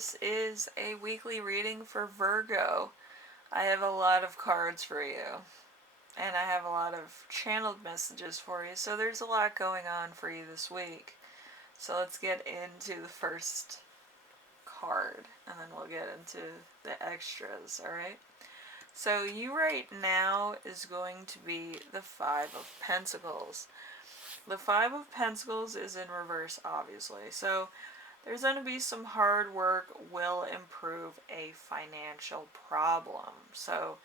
this is a weekly reading for Virgo. I have a lot of cards for you, and I have a lot of channeled messages for you, so there's a lot going on for you this week. So let's get into the first card, and then we'll get into the extras, alright? So you right now is going to be the Five of Pentacles. The Five of Pentacles is in reverse, obviously. So there's going to be some hard work will improve a financial problem. So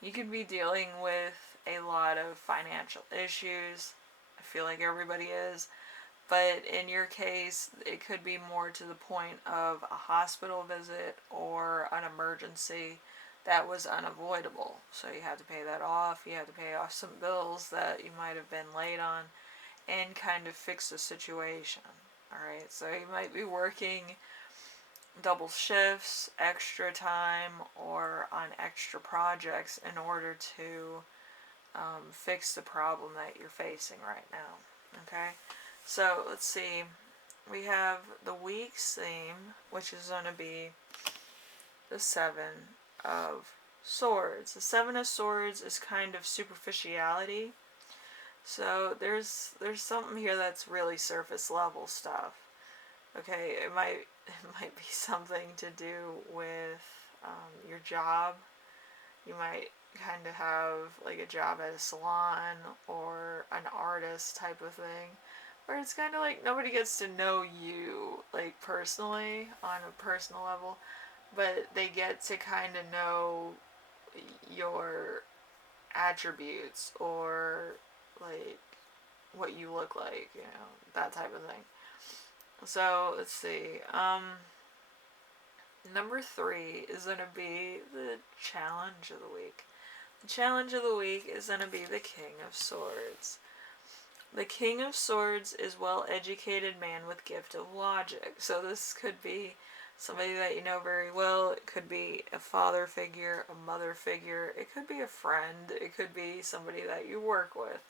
you could be dealing with a lot of financial issues. I feel like everybody is. But in your case, it could be more to the point of a hospital visit or an emergency that was unavoidable. So you had to pay that off. You had to pay off some bills that you might have been late on and kind of fix the situation. Alright, so you might be working double shifts, extra time, or on extra projects in order to fix the problem that you're facing right now. Okay, so let's see. We have the week's theme, which is going to be the Seven of Swords. The Seven of Swords is kind of superficiality. So there's something here that's really surface level stuff. Okay, it might be something to do with your job. You might kind of have like a job at a salon or an artist type of thing, where it's kind of like nobody gets to know you like personally on a personal level, but they get to kind of know your attributes or like what you look like, that type of thing. So let's see. Number 3 is going to be the challenge of the week. The challenge of the week is going to be the King of Swords. The King of Swords is well-educated man with gift of logic. So this could be somebody that you know very well. It could be a father figure, a mother figure. It could be a friend. It could be somebody that you work with.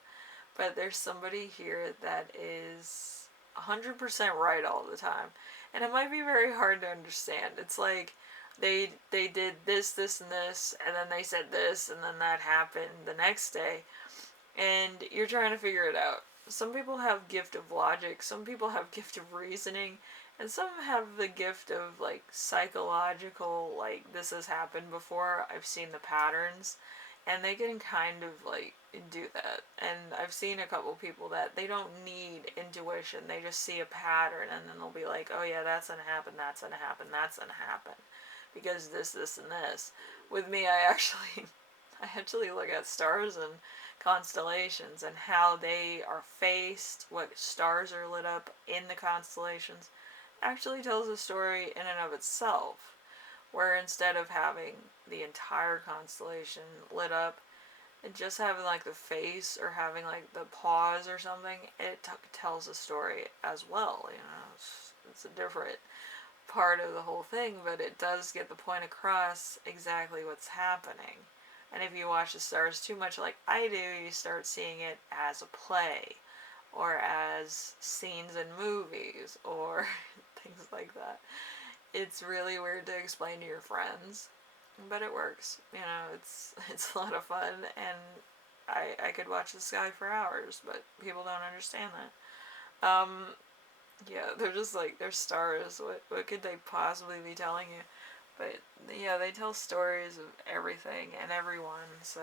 But there's somebody here that is 100% right all the time. And it might be very hard to understand. It's like they did this, and this, and then they said this, and then that happened the next day. And you're trying to figure it out. Some people have gift of logic, some people have gift of reasoning, and some have the gift of like psychological, like this has happened before, I've seen the patterns, and they can kind of like do that. And I've seen a couple people that they don't need intuition, they just see a pattern and then they'll be like, oh yeah, that's gonna happen, that's gonna happen, that's gonna happen because this, and this. With me, I actually look at stars and constellations and how they are faced, what stars are lit up in the constellations. Actually tells a story in and of itself, where instead of having the entire constellation lit up and just having like the face or having like the paws or something, it tells a story as well. It's a different part of the whole thing, but it does get the point across exactly what's happening. And if you watch the stars too much like I do, you start seeing it as a play or as scenes in movies or things like that. It's really weird to explain to your friends, but it works. It's a lot of fun, and I could watch the sky for hours, but people don't understand that. Yeah, they're just like, they're stars. What could they possibly be telling you? But yeah, they tell stories of everything and everyone, so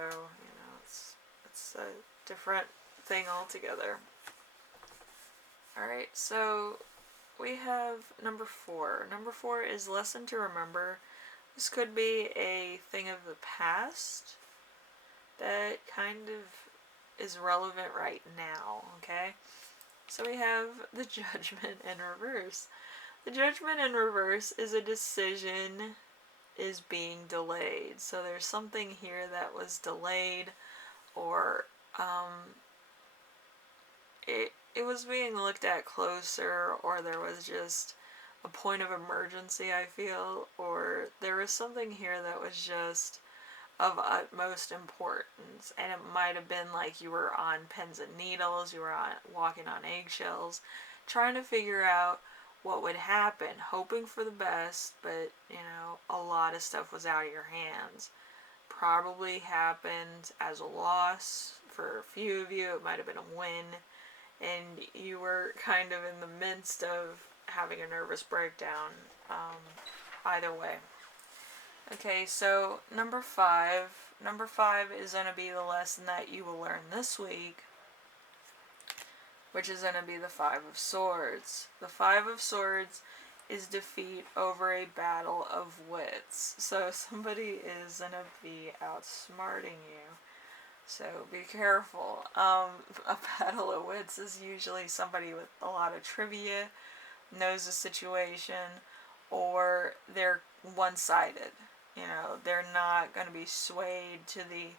it's a different thing altogether. Alright, so we have number 4. Number 4 is lesson to remember. This could be a thing of the past that kind of is relevant right now, okay? So we have the Judgment in reverse. The Judgment in reverse is a decision is being delayed. So there's something here that was delayed, or it was being looked at closer, or there was just a point of emergency, I feel, or there was something here that was just of utmost importance, and it might have been like you were on pins and needles, you were walking on eggshells, trying to figure out what would happen, hoping for the best, but a lot of stuff was out of your hands. Probably happened as a loss for a few of you. It might have been a win, and you were kind of in the midst of having a nervous breakdown. Either way. Okay, so number 5. Number 5 is going to be the lesson that you will learn this week, which is going to be the 5 of Swords. The 5 of Swords is defeat over a battle of wits. So somebody is going to be outsmarting you. So be careful. A battle of wits is usually somebody with a lot of trivia, knows the situation, or they're one-sided. They're not going to be swayed to the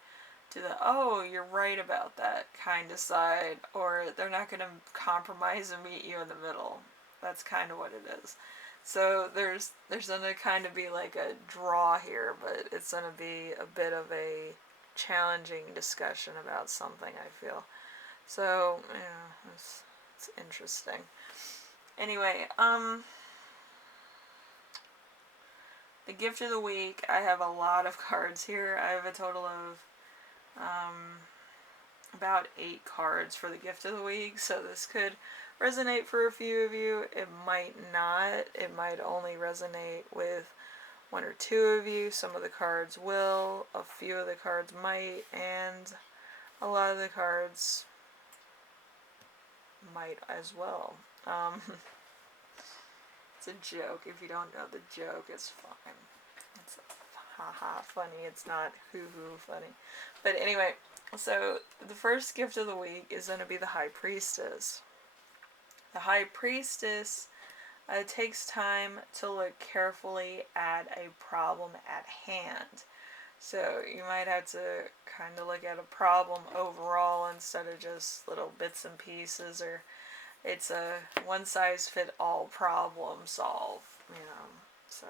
oh, you're right about that kind of side, or they're not going to compromise and meet you in the middle. That's kind of what it is. So there's going to kind of be like a draw here, but it's going to be a bit of a challenging discussion about something, I feel. So, yeah, it's interesting. Anyway, the gift of the week, I have a lot of cards here. I have a total of about 8 cards for the gift of the week, so this could resonate for a few of you. It might not. It might only resonate with 1 or 2 of you. Some of the cards will, a few of the cards might, and a lot of the cards might as well. It's a joke. If you don't know the joke, it's fine. It's haha funny. It's not hoo-hoo funny. But anyway, so the first gift of the week is going to be the High Priestess. The High Priestess takes time to look carefully at a problem at hand. So you might have to kind of look at a problem overall instead of just little bits and pieces, or it's a one-size-fit-all problem solve, so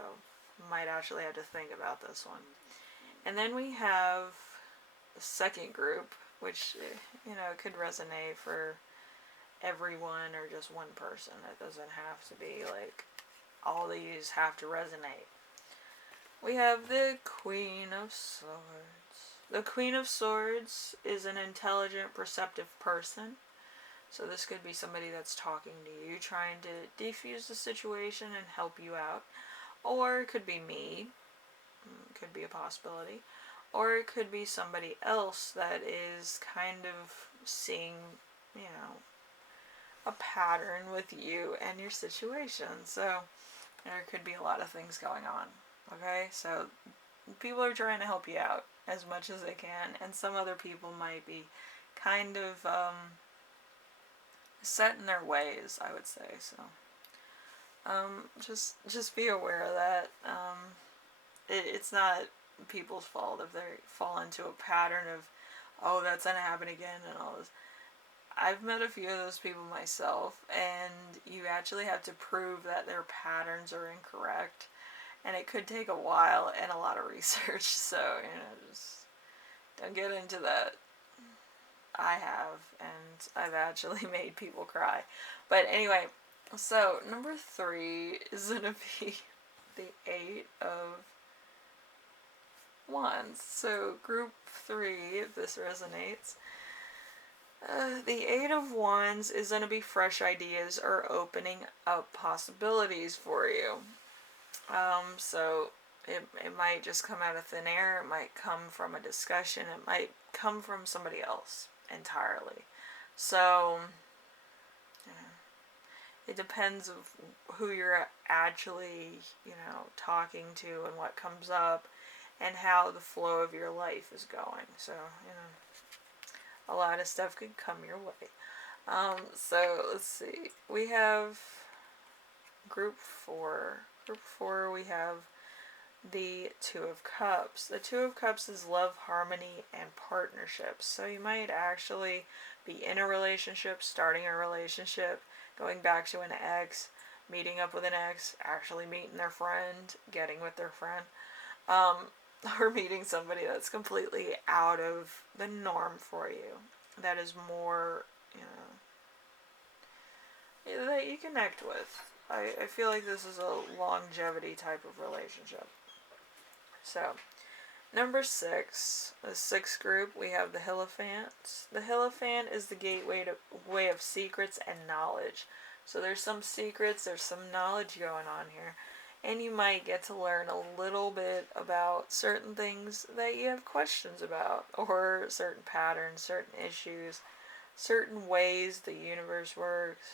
you might actually have to think about this one. And then we have the second group, which, could resonate for everyone or just one person. It doesn't have to be like all these have to resonate. We have the Queen of Swords. The Queen of Swords is an intelligent, perceptive person. So this could be somebody that's talking to you, trying to defuse the situation and help you out. Or it could be me. It could be a possibility. Or it could be somebody else that is kind of seeing, a pattern with you and your situation. So there could be a lot of things going on. Okay? So people are trying to help you out as much as they can. And some other people might be kind of set in their ways, I would say. So just be aware of that. It's not people's fault if they fall into a pattern of, oh, that's gonna happen again and all this. I've met a few of those people myself, and you actually have to prove that their patterns are incorrect, and it could take a while and a lot of research. So just don't get into that. I have, and I've actually made people cry. But anyway, so number 3 is going to be the 8 of Wands. So group 3, if this resonates. The 8 of Wands is going to be fresh ideas or opening up possibilities for you. So it might just come out of thin air. It might come from a discussion. It might come from somebody else entirely. So it depends of who you're actually, talking to and what comes up and how the flow of your life is going. So, a lot of stuff could come your way. So let's see. We have group 4. Group 4, we have the 2 of Cups. The 2 of Cups is love, harmony, and partnerships. So you might actually be in a relationship, starting a relationship, going back to an ex, meeting up with an ex, actually meeting their friend, getting with their friend, or meeting somebody that's completely out of the norm for you. That is more, that you connect with. I feel like this is a longevity type of relationship. So, number 6, the sixth group, we have the Hierophant. The Hierophant is the gateway to way of secrets and knowledge. So there's some secrets, there's some knowledge going on here. And you might get to learn a little bit about certain things that you have questions about, or certain patterns, certain issues, certain ways the universe works.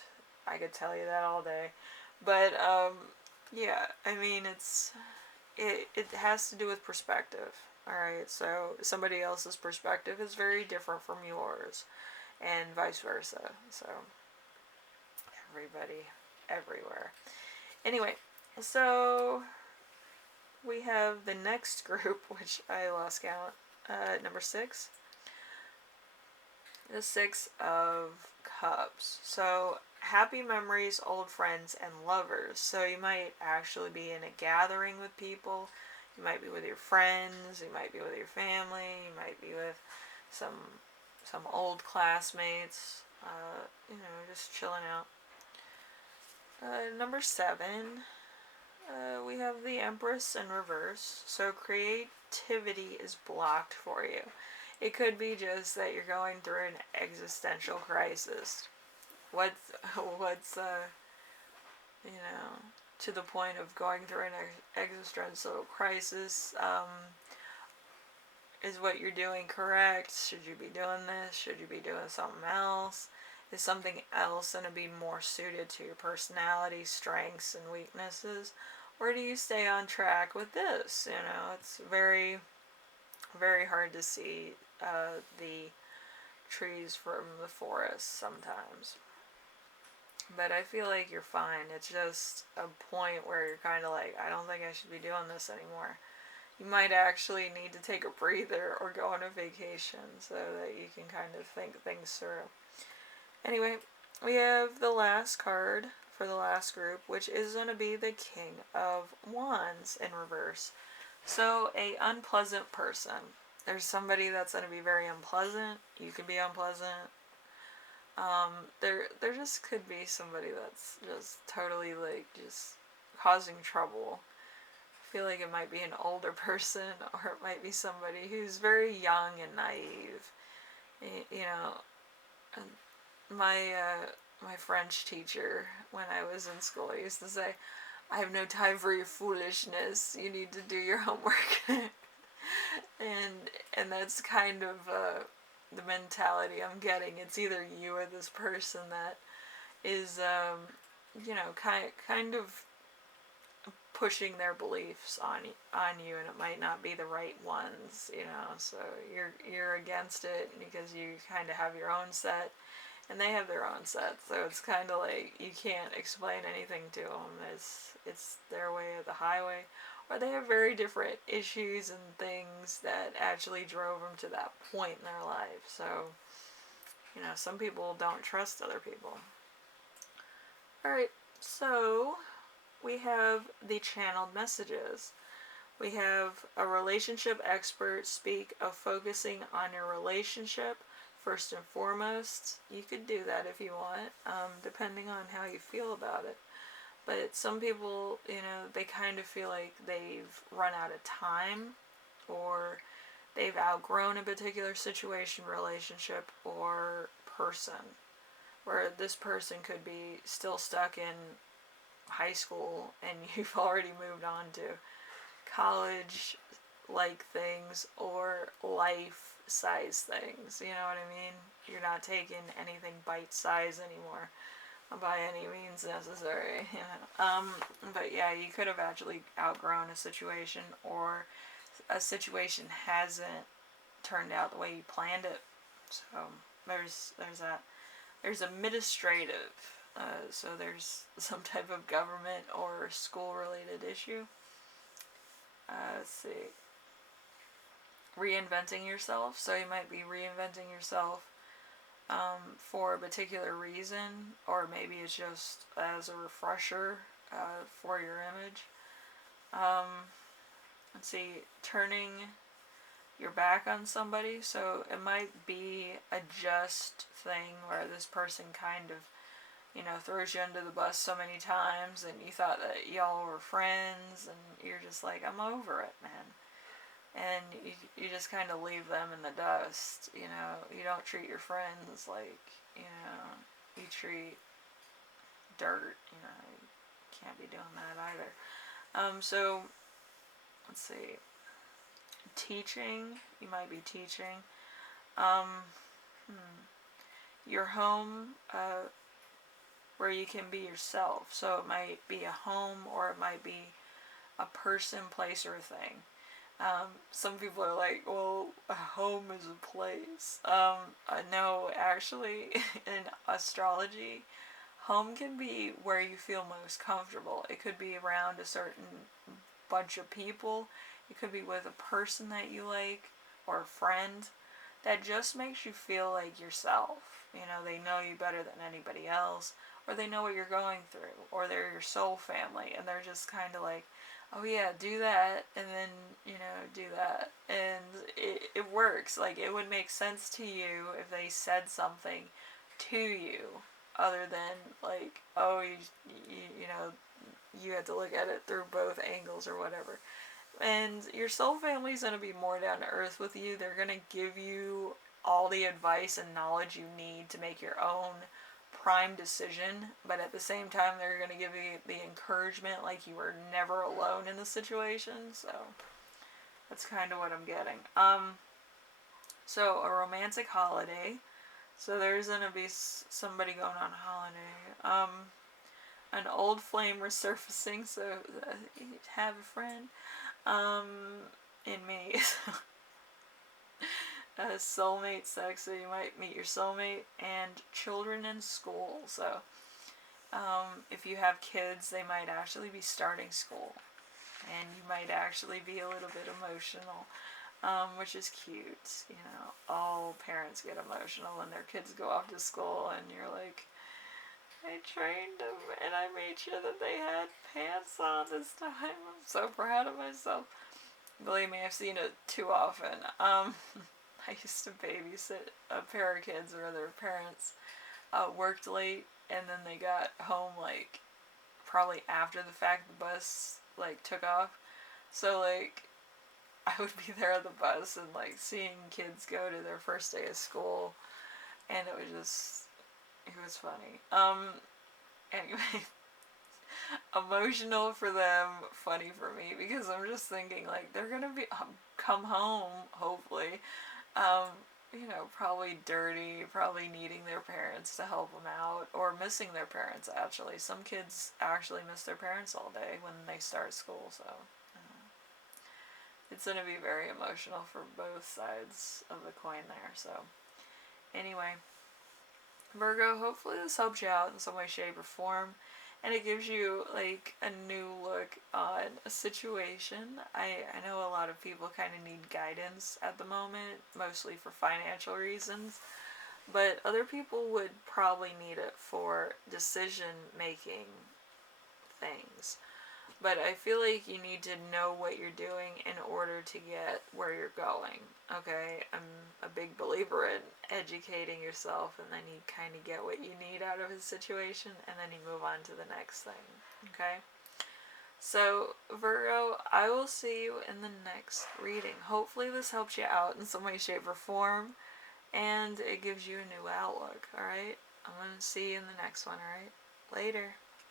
I could tell you that all day. But yeah, I mean it has to do with perspective. Alright, so somebody else's perspective is very different from yours, and vice versa. So everybody, everywhere. Anyway, so we have the next group, which I lost count. Number 6. The 6 of Cups. So happy memories, old friends, and lovers. So you might actually be in a gathering with people. You might be with your friends. You might be with your family. You might be with some old classmates. Just chilling out. Number 7. We have the Empress in reverse. So creativity is blocked for you. It could be just that you're going through an existential crisis. What's to the point of going through an existential crisis? Is what you're doing correct? Should you be doing this? Should you be doing something else? Is something else going to be more suited to your personality, strengths, and weaknesses? Or do you stay on track with this? It's very, very hard to see the trees from the forest sometimes. But I feel like you're fine. It's just a point where you're kind of like, I don't think I should be doing this anymore. You might actually need to take a breather or go on a vacation so that you can kind of think things through. Anyway, we have the last card for the last group, which is going to be the King of Wands in reverse. So, a unpleasant person. There's somebody that's going to be very unpleasant. You can be unpleasant. There just could be somebody that's just totally just causing trouble. I feel like it might be an older person, or it might be somebody who's very young and naive. My French teacher, when I was in school, used to say, "I have no time for your foolishness. You need to do your homework." and that's kind of the mentality I'm getting. It's either you or this person that is kind of pushing their beliefs on you, and it might not be the right ones. So you're against it because you kind of have your own set, and they have their own set. So it's kind of like you can't explain anything to them. It's their way or the highway. Or they have very different issues and things that actually drove them to that point in their life. So, some people don't trust other people. Alright, so we have the channeled messages. We have a relationship expert speak of focusing on your relationship first and foremost. You could do that if you want, depending on how you feel about it. But some people, they kind of feel like they've run out of time, or they've outgrown a particular situation, relationship, or person. Where this person could be still stuck in high school and you've already moved on to college-like things or life-size things. You know what I mean? You're not taking anything bite-size anymore. By any means necessary. But yeah, you could have actually outgrown a situation, or a situation hasn't turned out the way you planned it. So there's that. There's administrative. So there's some type of government or school related issue. Let's see. Reinventing yourself. So you might be reinventing yourself for a particular reason, or maybe it's just as a refresher for your image. Let's see, turning your back on somebody. So it might be a just thing where this person kind of you know, throws you under the bus so many times, and you thought that y'all were friends, and you're just like, I'm over it, man. And you just kind of leave them in the dust, you know. You don't treat your friends like, you know, you treat dirt, you know. You can't be doing that either. So, let's see. Teaching, you might be teaching. Um, your home, where you can be yourself. So it might be a home, or it might be a person, place, or a thing. Some people are like, well, a home is a place. No, actually, in astrology, home can be where you feel most comfortable. It could be around a certain bunch of people. It could be with a person that you like, or a friend that just makes you feel like yourself. You know, they know you better than anybody else, or they know what you're going through, or they're your soul family, and they're just kind of like, oh yeah, do that, and then, you know, do that. And it works. Like, it would make sense to you if they said something to you, other than, like, oh, you know, you have to look at it through both angles or whatever. And your soul family's going to be more down to earth with you. They're going to give you all the advice and knowledge you need to make your own prime decision, but at the same time they're going to give you the encouragement like you were never alone in the situation. So that's kind of what I'm getting. So a romantic holiday. So there's going to be somebody going on holiday. An old flame resurfacing, so have a friend. In me. Soulmate sex, so you might meet your soulmate, and children in school. So if you have kids, they might actually be starting school, and you might actually be a little bit emotional, which is cute. You know, all parents get emotional when their kids go off to school, and you're like, I trained them, and I made sure that they had pants on this time. I'm so proud of myself. Believe me, I've seen it too often. I used to babysit a pair of kids where their parents worked late, and then they got home, like, probably after the fact the bus, like, took off. So, like, I would be there at the bus and, like, seeing kids go to their first day of school, and it was funny. Anyway, emotional for them, funny for me, because I'm just thinking, like, they're gonna be come home, hopefully, you know, probably dirty, probably needing their parents to help them out, or missing their parents. Actually, some kids actually miss their parents all day when they start school, so it's gonna be very emotional for both sides of the coin there. So anyway, Virgo, hopefully this helps you out in some way, shape, or form, and it gives you, like, a new look on a situation. I know a lot of people kind of need guidance at the moment, mostly for financial reasons, but other people would probably need it for decision-making things. But I feel like you need to know what you're doing in order to get where you're going. Okay, I'm a big believer in educating yourself, and then you kind of get what you need out of a situation, and then you move on to the next thing. Okay, so Virgo, I will see you in the next reading. Hopefully this helps you out in some way, shape, or form, and it gives you a new outlook. Alright, I'm going to see you in the next one. Alright, later.